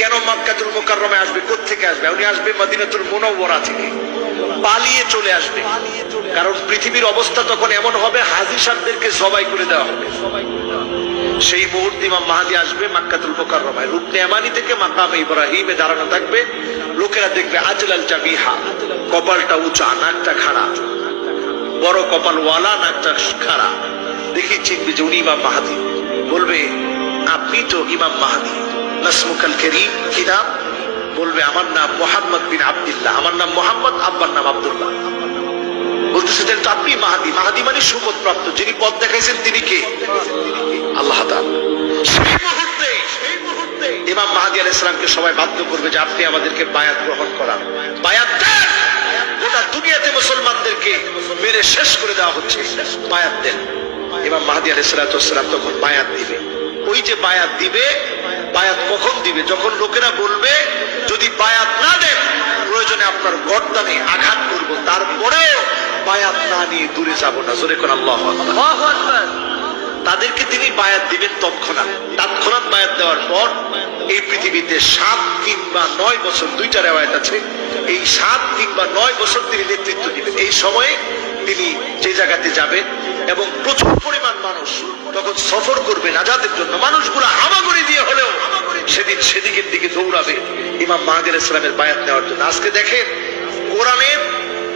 কেন মক্কাতুল মুকাররমায় আসবে? কোত্থেকে আসবে? উনি আসবে মদিনাতুল মুনাওয়ারা থেকে, পালিয়ে চলে আসবে। কারণ পৃথিবীর অবস্থা তখন এমন হবে, হাজী সাহেবদেরকে জবাই করে দেওয়া হবে। সেই মুহূর্তে ইমাম মাহদী আসবে মক্কাতুল মুকাররমায়, রুকনে ইয়ামানি থেকে মাকামে ইব্রাহিমে দাঁড়ানো থাকবে। লোকেরা দেখবে আজলাল জাবিহা, কপালটা উঁচা, নাকটা খাড়া, বড় কপালওয়ালা, নাকটা খাড়া। দেখি চিনবে যে উনি ইমাম মাহদী। বলবে, আপনি তো ইমাম মাহদী, নাসমুকাল কারীম, কি নাম? বলবে, আমার নাম মুহাম্মদ বিন আব্দুল্লাহ, আমার নাম মোহাম্মদ, আব্বার নাম আব্দুল্লাহ। বলতেছে, তো আপনি মাহদী। মাহদী মানে সুপথ প্রাপ্ত, যিনি পথ দেখাইছেন তিনি কে? আল্লাহ তাআলা। সেই মুহূর্তে ইমাম মাহদী আলাইহিস সালামকে সবাই বাধ্য করবে যে আপনি আমাদেরকে বায়াত গ্রহণ করান। বায়াত দেন। গোটা দুনিয়াতে মুসলমানদেরকে মেরে শেষ করে দেওয়া হচ্ছে, বায়াত দেন। ইমাম মাহদী আলাইহিস সালাম তখন বায়াত দিবে। ওই যে বায়াত দিবে, বায়াত কখন দিবে? যখন লোকেরা বলবে যদি বায়াত না দেন প্রয়োজনে আপনার গর্দানে আঘাত করব, তারপরেও বায়াত না নিয়ে দূরে যাব না। জোরে কোন আল্লাহু আকবার। আল্লাহু আকবার। তাদেরকে তিনি বায়াত দিবেন তৎক্ষণাৎ বায়াত দেওয়ার পর এই পৃথিবীতে 7 কিংবা 9 বছর, দুইটা রিওয়ায়াত আছে, এই 7 কিংবা 9 বছর তিনি নেতৃত্ব দিবেন। এই সময়ে তিনি যে জায়গাতে যাবেন এবং প্রচুর পরিমাণ মানুষ তখন সফর করবে নাজাতের জন্য, মানুষগুলো হামাগুড়ি দিয়ে হলেও সেদিন সেদিকের দিকে দৌড়াবে ইমাম মাহদী আলাইহিস সালামের বায়াত নেওয়ার জন্য। আজকে দেখেন কোরআনের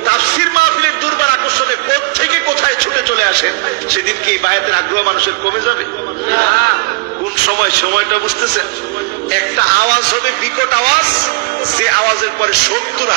তাফসীর মাহফিলের দুর্বার আকর্ষণে থেকে কোথায় ছুটে চলে আসেন, সেদিন কি বায়াতের আগ্রহ মানুষের কমে যাবে? কোন সময়টা বুঝতেছেন? একটা আওয়াজ হবে, বিকট আওয়াজ, যে আওয়াজের পরে 70